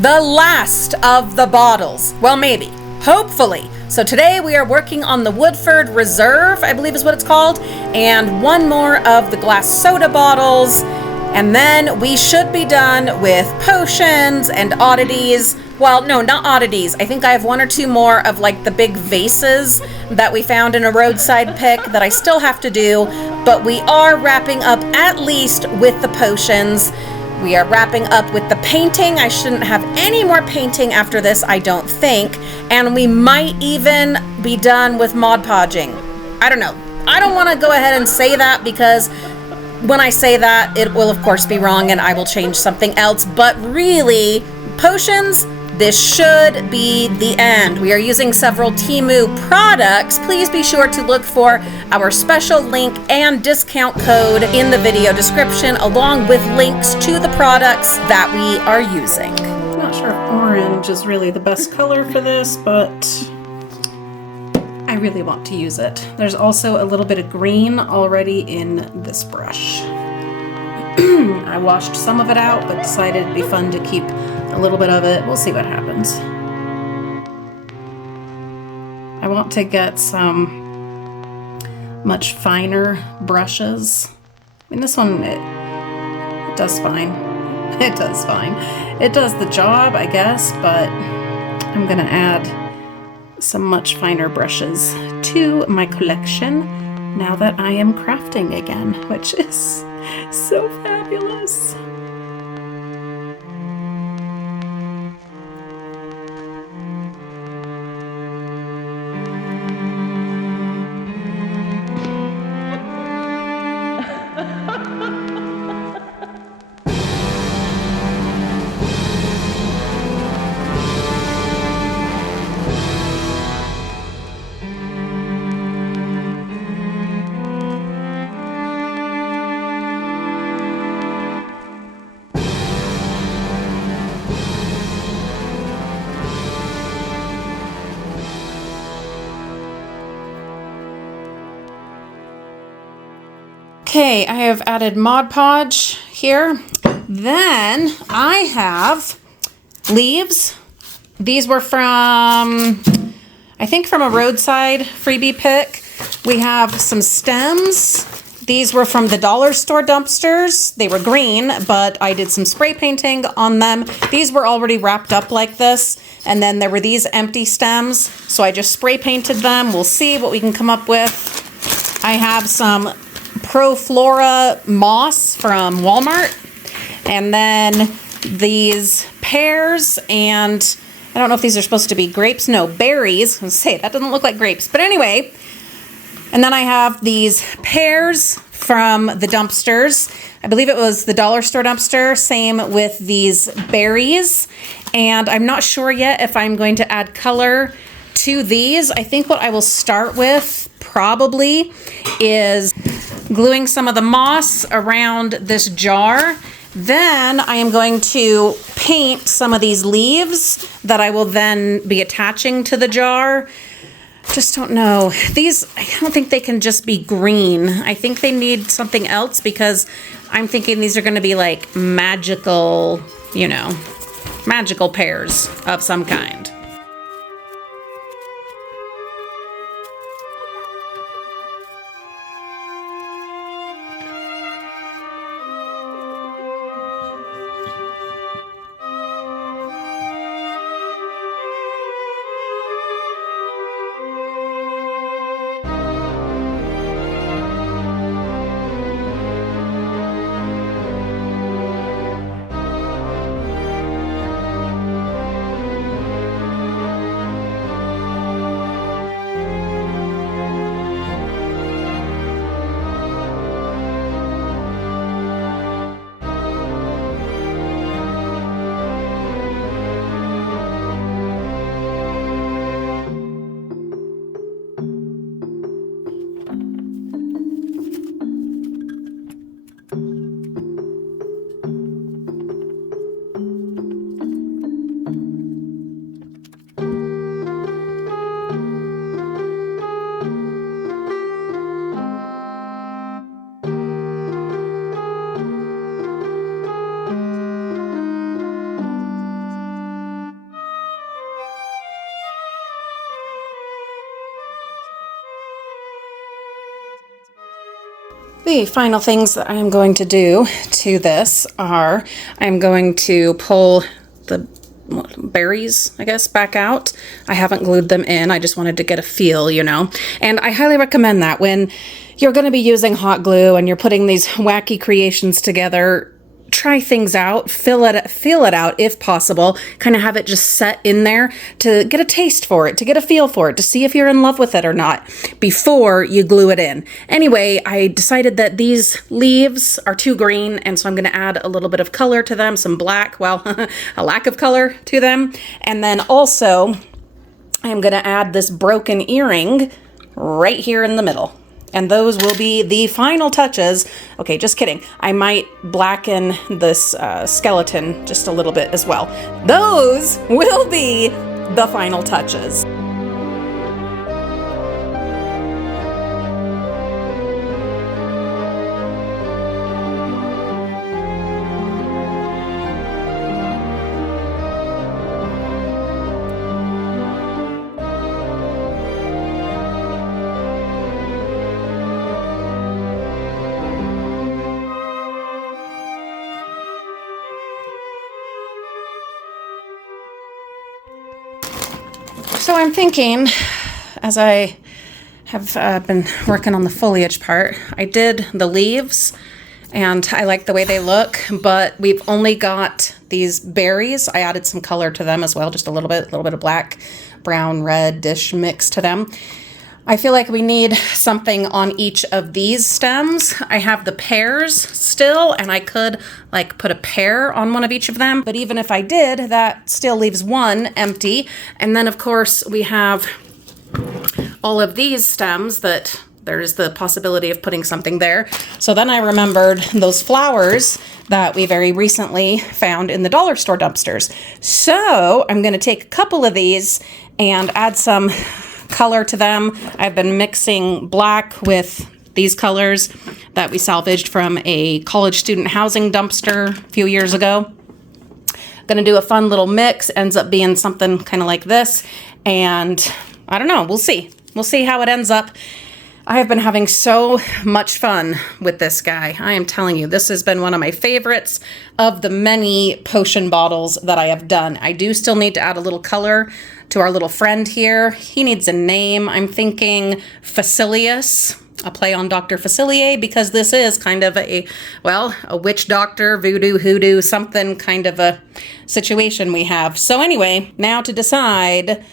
the last of the bottles. Well, maybe, hopefully. So today we are working on the Woodford Reserve, I believe is what it's called, and one more of the glass soda bottles. And then we should be done with potions and oddities. Well, no, not oddities. I think I have one or two more of like the big vases that we found in a roadside pick that I still have to do. But we are wrapping up at least with the potions. We are wrapping up with the painting. I shouldn't have any more painting after this, I don't think. And we might even be done with Mod Podging. I don't know. I don't want to go ahead and say that because when I say that, it will of course be wrong and I will change something else. But really, potions, this should be the end. We are using several TEMU products. Please be sure to look for our special link and discount code in the video description, along with links to the products that we are using. I'm not sure if orange is really the best color for this, but I really want to use it. There's also a little bit of green already in this brush. I washed some of it out, but decided it'd be fun to keep a little bit of it. We'll see what happens. I want to get some much finer brushes. I mean, this one, it does fine. It does fine. It does the job, I guess, but I'm gonna add some much finer brushes to my collection now that I am crafting again, which is so fabulous. Okay, I have added Mod Podge here. Then I have leaves. These were from, I think from a roadside freebie pick. We have some stems. These were from the dollar store dumpsters. They were green, but I did some spray painting on them. These were already wrapped up like this. And then there were these empty stems. So I just spray painted them. We'll see what we can come up with. I have some Pro Flora moss from Walmart, and then these pears, and I don't know if these are supposed to be grapes. No, berries. Let's say that doesn't look like grapes, but anyway. And then I have these pears from the dumpsters. I believe it was the dollar store dumpster. Same with these berries, and I'm not sure yet if I'm going to add color to these. I think what I will start with probably is gluing some of the moss around this jar. Then I am going to paint some of these leaves that I will then be attaching to the jar. Just don't know. These, I don't think they can just be green. I think they need something else because I'm thinking these are going to be like magical, you know, magical pears of some kind. The final things that I'm going to do to this are I'm going to pull the berries, I guess, back out. I haven't glued them in. I just wanted to get a feel, you know. And I highly recommend that when you're going to be using hot glue and you're putting these wacky creations together, try things out, feel it out if possible, kind of have it just set in there to get a taste for it, to get a feel for it, to see if you're in love with it or not before you glue it in. Anyway, I decided that these leaves are too green, and so I'm going to add a little bit of color to them, some black, well, a lack of color to them. And then also I'm going to add this broken earring right here in the middle. And those will be the final touches. Okay, just kidding. I might blacken this skeleton just a little bit as well. Those will be the final touches. So I'm thinking, as I have been working on the foliage part, I did the leaves and I like the way they look, but we've only got these berries. I added some color to them as well, just a little bit of black, brown, reddish mix to them. I feel like we need something on each of these stems. I have the pears still, and I could like put a pear on one of each of them. But even if I did, that still leaves one empty. And then of course we have all of these stems that there's the possibility of putting something there. So then I remembered those flowers that we very recently found in the dollar store dumpsters. So I'm gonna take a couple of these and add some color to them. I've been mixing black with these colors that we salvaged from a college student housing dumpster a few years ago. Gonna do a fun little mix, ends up being something kind of like this, and I don't know, we'll see. We'll see how it ends up. I have been having so much fun with this guy. I am telling you, this has been one of my favorites of the many potion bottles that I have done. I do still need to add a little color to our little friend here. He needs a name. I'm thinking Facilius, a play on Dr. Facilier, because this is kind of a witch doctor, voodoo, hoodoo, something kind of a situation we have. So anyway, now to decide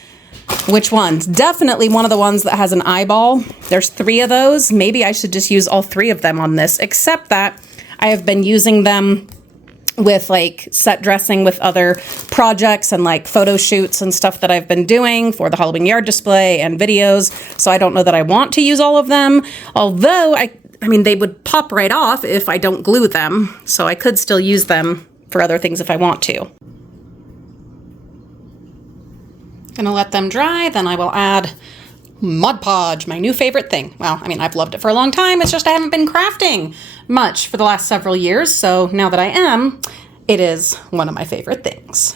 which ones. Definitely one of the ones that has an eyeball. There's 3 of those. Maybe I should just use all 3 of them on this, except that I have been using them with like set dressing with other projects and like photo shoots and stuff that I've been doing for the Halloween yard display and videos. So I don't know that I want to use all of them, although I mean, they would pop right off if I don't glue them. So I could still use them for other things if I want to. Gonna let them dry, then I will add Mod Podge, my new favorite thing. Well, I mean, I've loved it for a long time. It's just I haven't been crafting much for the last several years. So now that I am, it is one of my favorite things.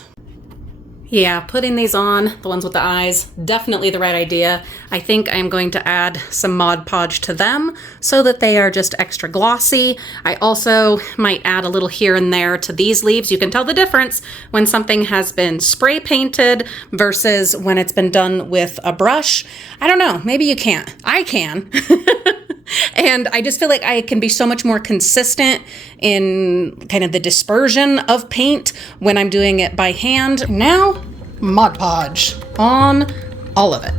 Yeah, putting these on, the ones with the eyes, definitely the right idea. I think I'm going to add some Mod Podge to them so that they are just extra glossy. I also might add a little here and there to these leaves. You can tell the difference when something has been spray painted versus when it's been done with a brush. I don't know, maybe you can't. I can. And I just feel like I can be so much more consistent in kind of the dispersion of paint when I'm doing it by hand. Now, Mod Podge on all of it.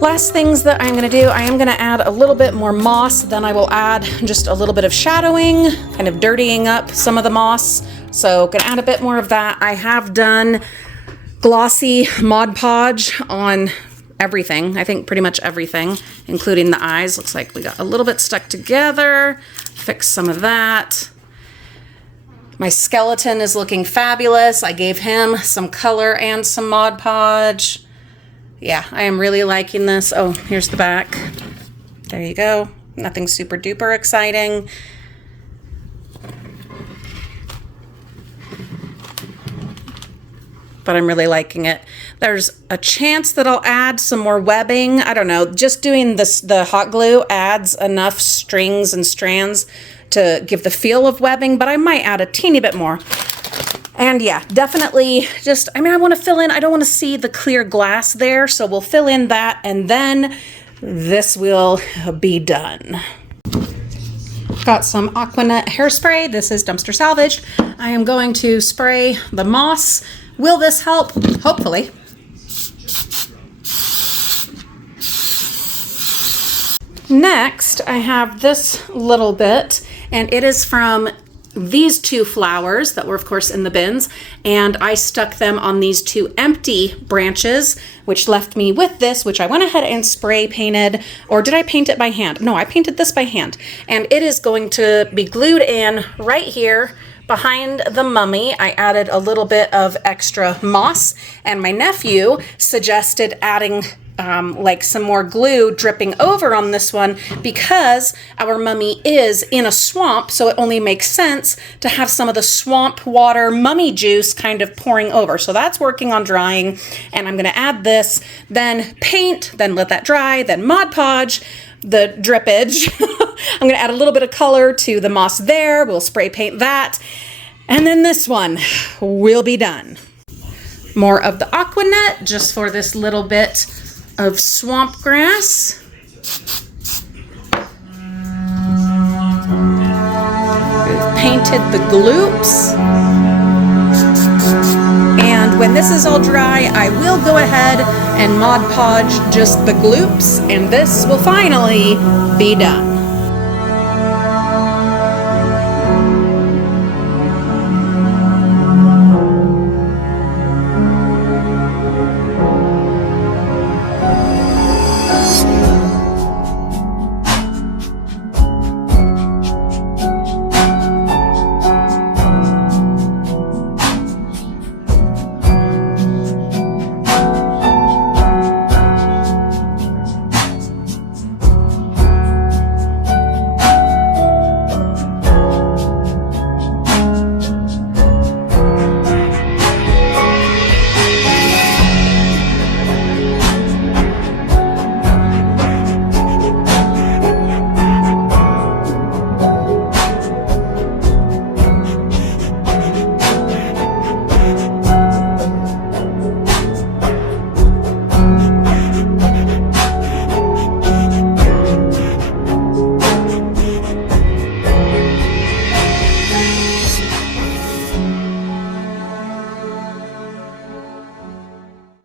Last things that I'm gonna do, I am gonna add a little bit more moss, then I will add just a little bit of shadowing, kind of dirtying up some of the moss. So gonna add a bit more of that. I have done glossy Mod Podge on everything, I think pretty much everything, including the eyes. Looks like we got a little bit stuck together. Fix some of that. My skeleton is looking fabulous. I gave him some color and some Mod Podge. Yeah, I am really liking this. Oh, here's the back. There you go. Nothing super duper exciting. But I'm really liking it. There's a chance that I'll add some more webbing. I don't know. Just doing this, the hot glue adds enough strings and strands to give the feel of webbing, but I might add a teeny bit more. And yeah, definitely just, I mean, I want to fill in, I don't want to see the clear glass there, so we'll fill in that and then this will be done. Got some Aquanet hairspray. This is dumpster salvaged. I am going to spray the moss. Will this help? Hopefully. Next, I have this little bit, and it is from these two flowers that were, of course, in the bins, and I stuck them on these two empty branches, which left me with this, which I went ahead and spray painted, or did I paint it by hand? No, I painted this by hand, and it is going to be glued in right here behind the mummy. I added a little bit of extra moss, and my nephew suggested adding like some more glue dripping over on this one because our mummy is in a swamp, so it only makes sense to have some of the swamp water mummy juice kind of pouring over. So that's working on drying, and I'm going to add this, then paint, then let that dry, then Mod Podge the drippage. I'm going to add a little bit of color to the moss there. We'll spray paint that, and then this one will be done. More of the Aquanet just for this little bit of swamp grass. Painted the gloops. And when this is all dry, I will go ahead and Mod Podge just the gloops, and this will finally be done.